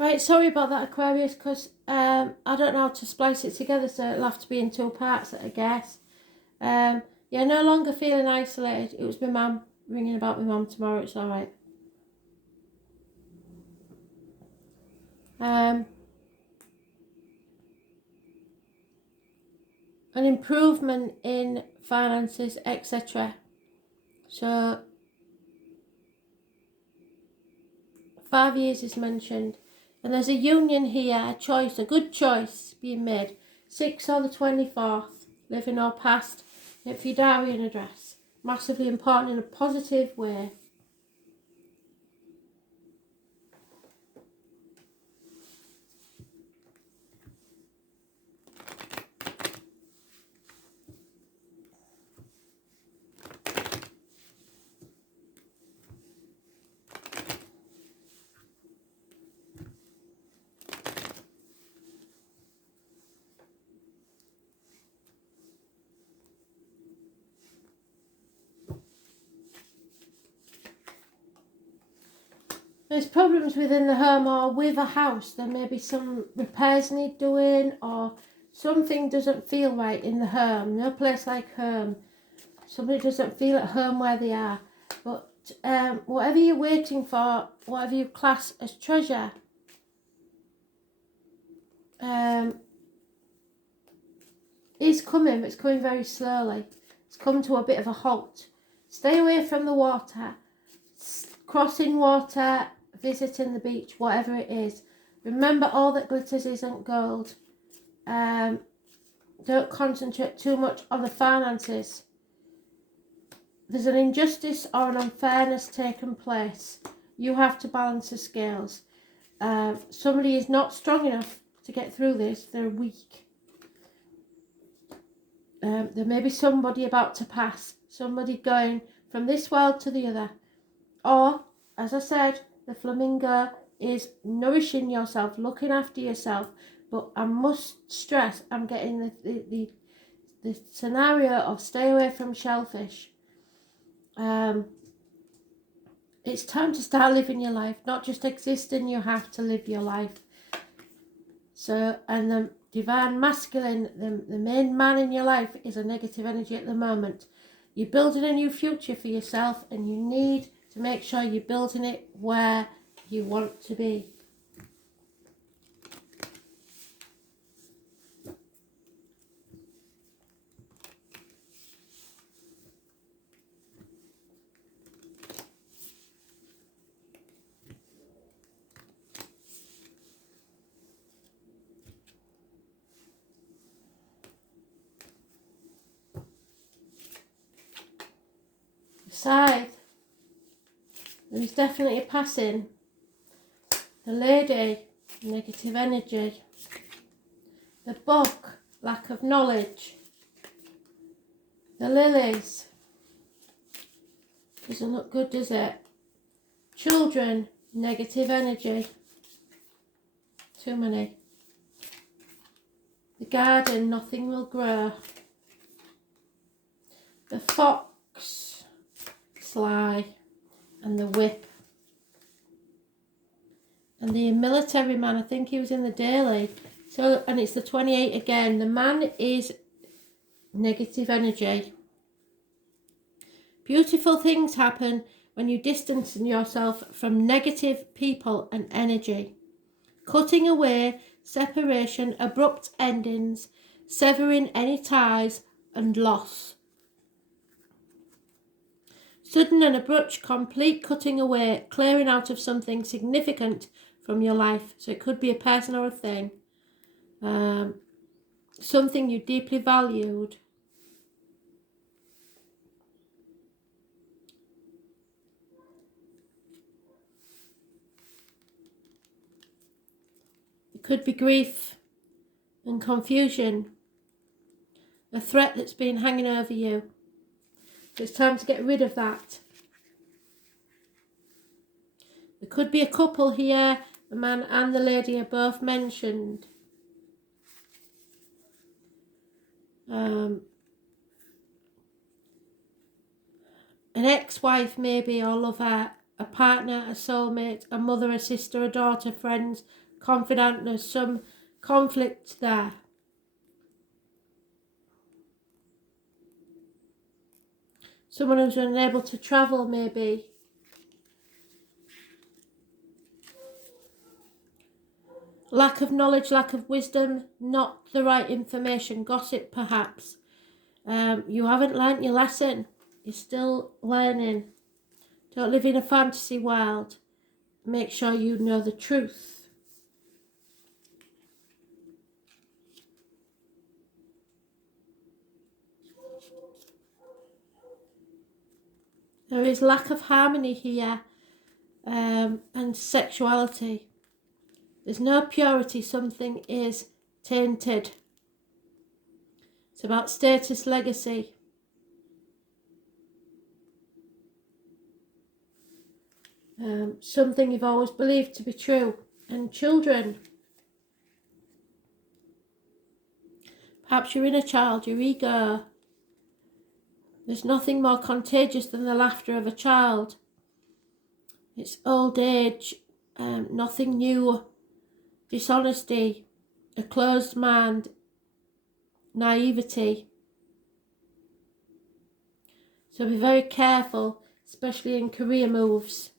Right, sorry about that, Aquarius, because I don't know how to splice it together, so it'll have to be in two parts, I guess. Yeah, no longer feeling isolated. It was my mum, ringing about my mum tomorrow, it's alright. An improvement in finances, etc. So 5 years is mentioned. And there's a union here, a choice, a good choice being made. 6th or the 24th, living or past, for your diary and address. Massively important in a positive way. There's problems within the home or with a house. There may be some repairs need doing, or something doesn't feel right in the home. No place like home. Somebody doesn't feel at home where they are. But whatever you're waiting for, whatever you class as treasure, is coming, but it's coming very slowly. It's come to a bit of a halt. Stay away from the water. Crossing water, visiting the beach, whatever it is. Remember, all that glitters isn't gold. Don't concentrate too much on the finances. There's an injustice or an unfairness taking place. You have to balance the scales. Somebody is not strong enough to get through this. They're weak. There may be somebody about to pass. Somebody going from this world to the other. Or, as I said, the flamingo is nourishing yourself, looking after yourself. But I must stress, I'm getting the scenario of stay away from shellfish. It's time to start living your life, not just existing. You have to live your life. So, and the divine masculine, the main man in your life, is a negative energy at the moment. You're building a new future for yourself, and you need to make sure you're building it where you want to be. Scythe, there's definitely a passing. The lady, negative energy. The book, lack of knowledge. The lilies, doesn't look good, does it? Children, negative energy. Too many. The garden, nothing will grow. The fox, sly, and the whip. And the military man, I think he was in the daily. So, and it's the 28 again. The man is negative energy. Beautiful things happen when you distance yourself from negative people and energy. Cutting away, separation, abrupt endings, severing any ties, and loss. Sudden and abrupt, complete cutting away, clearing out of something significant from your life. So it could be a person or a thing. Something you deeply valued. It could be grief and confusion. A threat that's been hanging over you. So it's time to get rid of that. There could be a couple here. The man and the lady are both mentioned. An ex-wife maybe, or lover, a partner, a soulmate, a mother, a sister, a daughter, friends, confidant. There's some conflict there. Someone who's unable to travel, maybe. Lack of knowledge, lack of wisdom, not the right information, gossip perhaps. You haven't learnt your lesson. You're still learning. Don't live in a fantasy world. Make sure you know the truth. There is lack of harmony here, and sexuality. There's no purity. Something is tainted. It's about status, legacy. Something you've always believed to be true. And children. Perhaps your inner child, your ego. There's nothing more contagious than the laughter of a child. It's old age, nothing new, dishonesty, a closed mind, naivety. So be very careful, especially in career moves.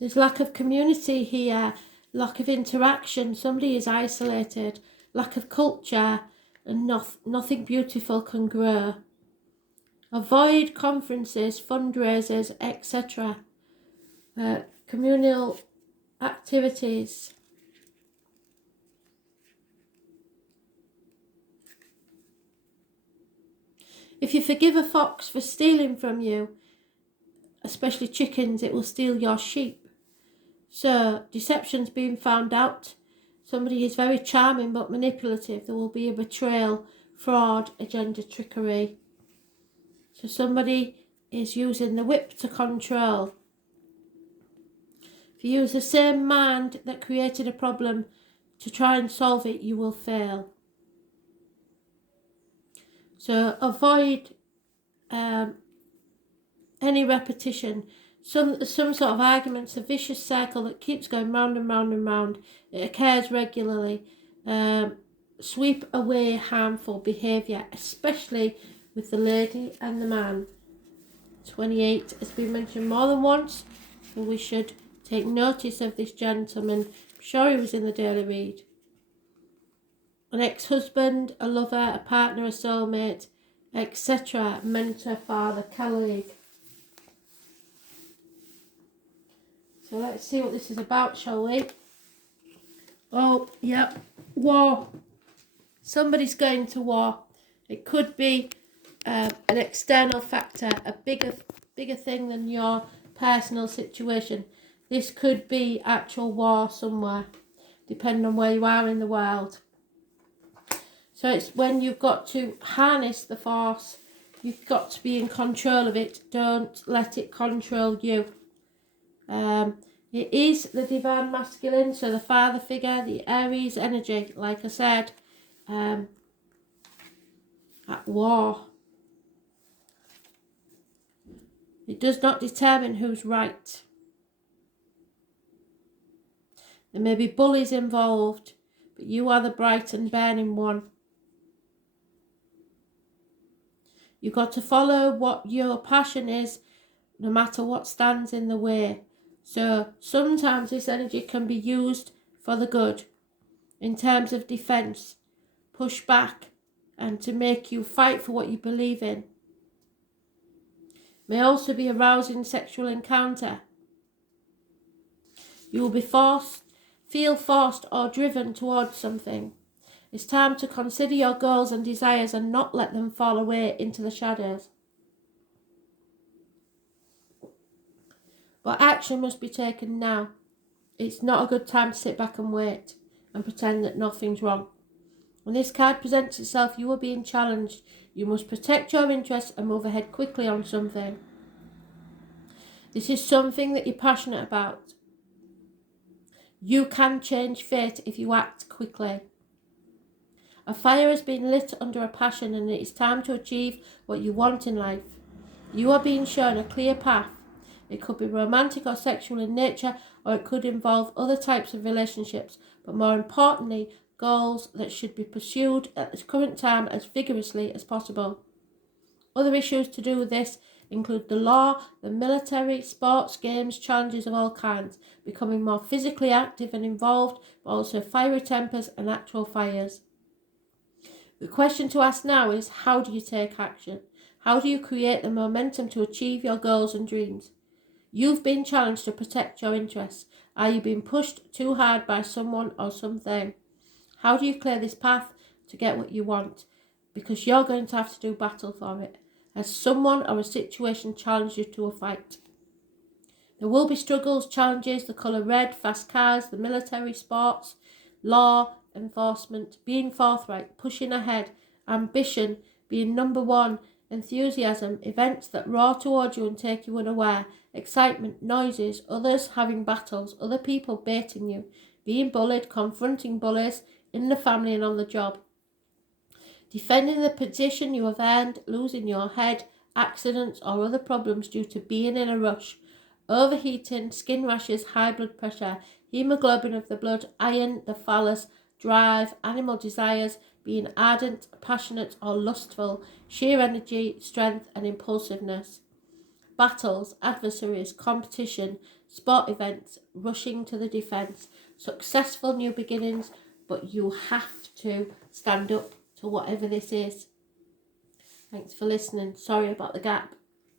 There's lack of community here, lack of interaction. Somebody is isolated, lack of culture, and nothing beautiful can grow. Avoid conferences, fundraisers, etc. Communal activities. If you forgive a fox for stealing from you, especially chickens, it will steal your sheep. So, deception's being found out. Somebody is very charming but manipulative. There will be a betrayal, fraud, agenda, trickery. So somebody is using the whip to control. If you use the same mind that created a problem to try and solve it, you will fail. So avoid any repetition. Some sort of arguments, a vicious circle that keeps going round and round and round. It occurs regularly. Sweep away harmful behaviour, especially with the lady and the man. 28 has been mentioned more than once, so we should take notice of this gentleman. I'm sure he was in the daily read. An ex-husband, a lover, a partner, a soulmate, etc. Mentor, father, colleague. So let's see what this is about, shall we? Oh, yep. War. Somebody's going to war. It could be an external factor, a bigger thing than your personal situation. This could be actual war somewhere, depending on where you are in the world. So it's when you've got to harness the force, you've got to be in control of it. Don't let it control you. It is the divine masculine, so the father figure, the Aries energy, like I said, at war. It does not determine who's right. There may be bullies involved, but you are the bright and burning one. You've got to follow what your passion is, no matter what stands in the way. So sometimes this energy can be used for the good, in terms of defense, push back, and to make you fight for what you believe in. May also be a rousing sexual encounter. You will be feel forced or driven towards something. It's time to consider your goals and desires and not let them fall away into the shadows. But action must be taken now. It's not a good time to sit back and wait and pretend that nothing's wrong. When this card presents itself, you are being challenged. You must protect your interests and move ahead quickly on something. This is something that you're passionate about. You can change fate if you act quickly. A fire has been lit under a passion, and it is time to achieve what you want in life. You are being shown a clear path. It could be romantic or sexual in nature, or it could involve other types of relationships, but more importantly, goals that should be pursued at this current time as vigorously as possible. Other issues to do with this include the law, the military, sports, games, challenges of all kinds, becoming more physically active and involved, but also fiery tempers and actual fires. The question to ask now is, how do you take action? How do you create the momentum to achieve your goals and dreams? You've been challenged to protect your interests. Are you being pushed too hard by someone or something? How do you clear this path to get what you want? Because you're going to have to do battle for it. Has someone or a situation challenged you to a fight? There will be struggles, challenges, the colour red, fast cars, the military, sports, law, enforcement, being forthright, pushing ahead, ambition, being number one, enthusiasm, events that roar towards you and take you unaware, excitement, noises, others having battles, other people baiting you, being bullied, confronting bullies in the family and on the job, defending the position you have earned, losing your head, accidents or other problems due to being in a rush, overheating, skin rashes, high blood pressure, hemoglobin of the blood, iron, the phallus, drive, animal desires, being ardent, passionate or lustful, sheer energy, strength and impulsiveness. Battles, adversaries, competition, sport events, rushing to the defence, successful new beginnings, but you have to stand up to whatever this is. Thanks for listening. Sorry about the gap.